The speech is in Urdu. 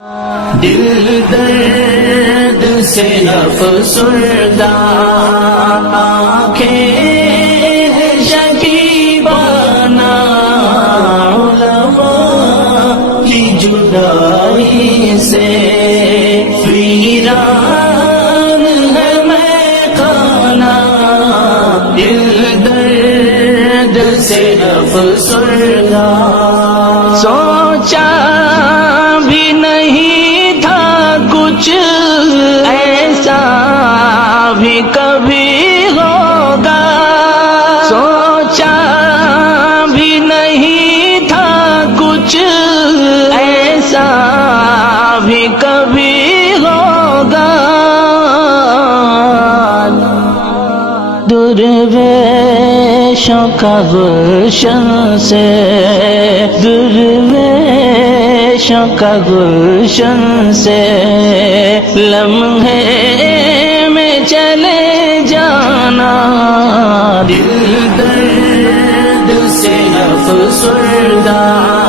دل درد سے افسردہ آنکھیں شکیبانہ علماء کی جدائی سے ویران ہے میخانہ دل درد سے افسردہ سوچا بھی نہیں تھا کچھ ایسا بھی کبھی ہوگا سوچا بھی نہیں تھا کچھ ایسا بھی کبھی ہوگا درویشوں کا گلشن سے درویشوں کا گلشن سے لمحے میں چلے جانا دل درد سے افسردہ